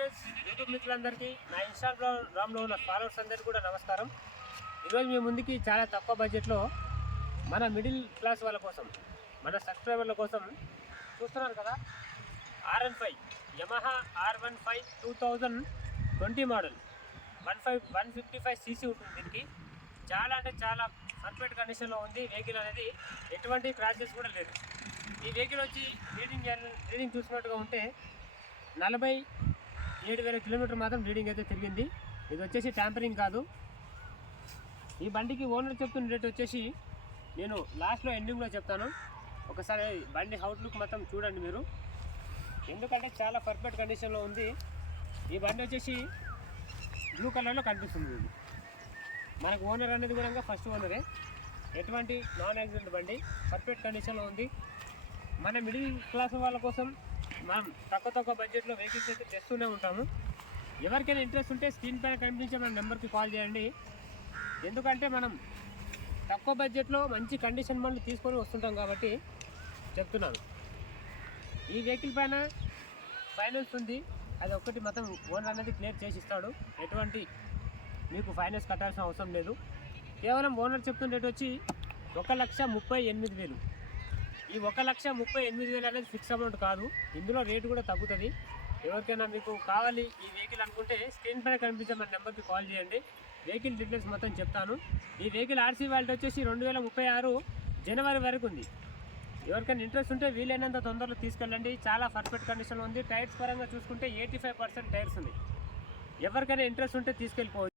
Friends, YouTube మిత్రులందరికీ, నా ఇన్స్టాగ్రామ్లో ఉన్న ఫాలోవర్స్ అందరికీ కూడా నమస్కారం. ఈరోజు మీ ముందుకి చాలా తక్కువ బడ్జెట్లో మన మిడిల్ క్లాస్ వాళ్ళ కోసం, మన సబ్స్క్రైబర్ల కోసం చూస్తున్నారు కదా, R15 Yamaha R15 2020 model 155cc ఉంటుంది. దీనికి చాలా అంటే చాలా పర్ఫెక్ట్ కండిషన్లో ఉంది. వెహికల్ అనేది ఎటువంటి క్రాచెస్ కూడా లేదు. ఈ వెహికల్ వచ్చి రీడింగ్ చూసినట్టుగా ఉంటే 47,000 కిలోమీటర్ మాత్రం రీడింగ్ అయితే తిరిగింది. ఇది వచ్చేసి ట్యాంపరింగ్ కాదు. ఈ బండికి ఓనర్ చెప్తున్న రేట్ వచ్చేసి నేను లాస్ట్లో ఎండింగ్లో చెప్తాను. ఒకసారి బండి అవుట్లుక్ మొత్తం చూడండి మీరు, ఎందుకంటే చాలా పర్ఫెక్ట్ కండిషన్లో ఉంది. ఈ బండి వచ్చేసి బ్లూ కలర్లో కనిపిస్తుంది. ఇది మనకు ఓనర్ అనేది కూడా ఫస్ట్ ఓనరే. ఎటువంటి నాన్ యాక్సిడెంట్ బండి, పర్ఫెక్ట్ కండిషన్లో ఉంది. మన మిడిల్ క్లాస్ వాళ్ళ కోసం మనం తక్కువ బడ్జెట్లో వెహికల్స్ అయితే తెస్తూనే ఉంటాము. ఎవరికైనా ఇంట్రెస్ట్ ఉంటే స్క్రీన్ పైన కనిపించే మన నెంబర్కి కాల్ చేయండి. ఎందుకంటే మనం తక్కువ బడ్జెట్లో మంచి కండిషన్ బండ్లు తీసుకొని వస్తుంటాం కాబట్టి చెప్తున్నాను. ఈ వెహికల్ పైన ఫైనాన్స్ ఉంది, అది ఒక్కటి మొత్తం ఓనర్ అనేది క్లియర్ చేసి ఇస్తాడు. ఎటువంటి మీకు ఫైనాన్స్ కట్టాల్సిన అవసరం లేదు. కేవలం ఓనర్ చెప్తున్న రేట్ వచ్చి 1,38,000. ఈ 1,38,000 అనేది ఫిక్స్ అమౌంట్ కాదు, ఇందులో రేటు కూడా తగ్గుతుంది. ఎవరికైనా మీకు కావాలి ఈ వెహికల్ అనుకుంటే స్క్రీన్ పైన కనిపించే మన నెంబర్కి కాల్ చేయండి. వెహికల్ డీటెయిల్స్ మొత్తం చెప్తాను. ఈ వెహికల్ RC వాల్యూటీ వచ్చేసి 2036 జనవరి వరకు ఉంది. ఎవరికైనా ఇంట్రెస్ట్ ఉంటే వీలైనంత తొందరలో తీసుకెళ్ళండి. చాలా పర్ఫెక్ట్ కండిషన్లో ఉంది. టైర్స్ పరంగా చూసుకుంటే 85% టైర్స్ ఉంది. ఎవరికైనా ఇంట్రెస్ట్ ఉంటే తీసుకెళ్ళిపోవచ్చు.